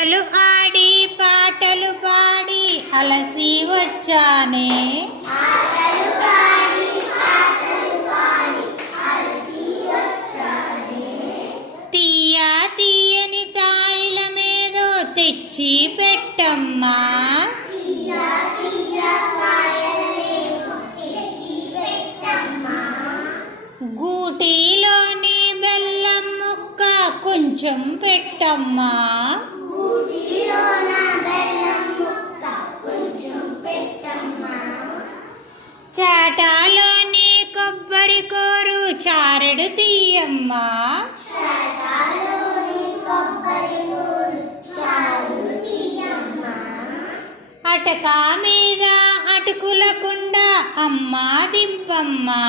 ఆటలు ఆడి పాటలు పాడి అలసి వచ్చానే, తీయా తీయని తాయిలమేదో తెచ్చి పెట్టమ్మా, గూటిలోని బెల్లం ముక్క కొంచెం పెట్టమ్మా, చాటాలోని కొబ్బరి కోరు చారెడు తీయమ్మా, అటకా మీద అటుకులకుండా అమ్మా దింపమ్మా,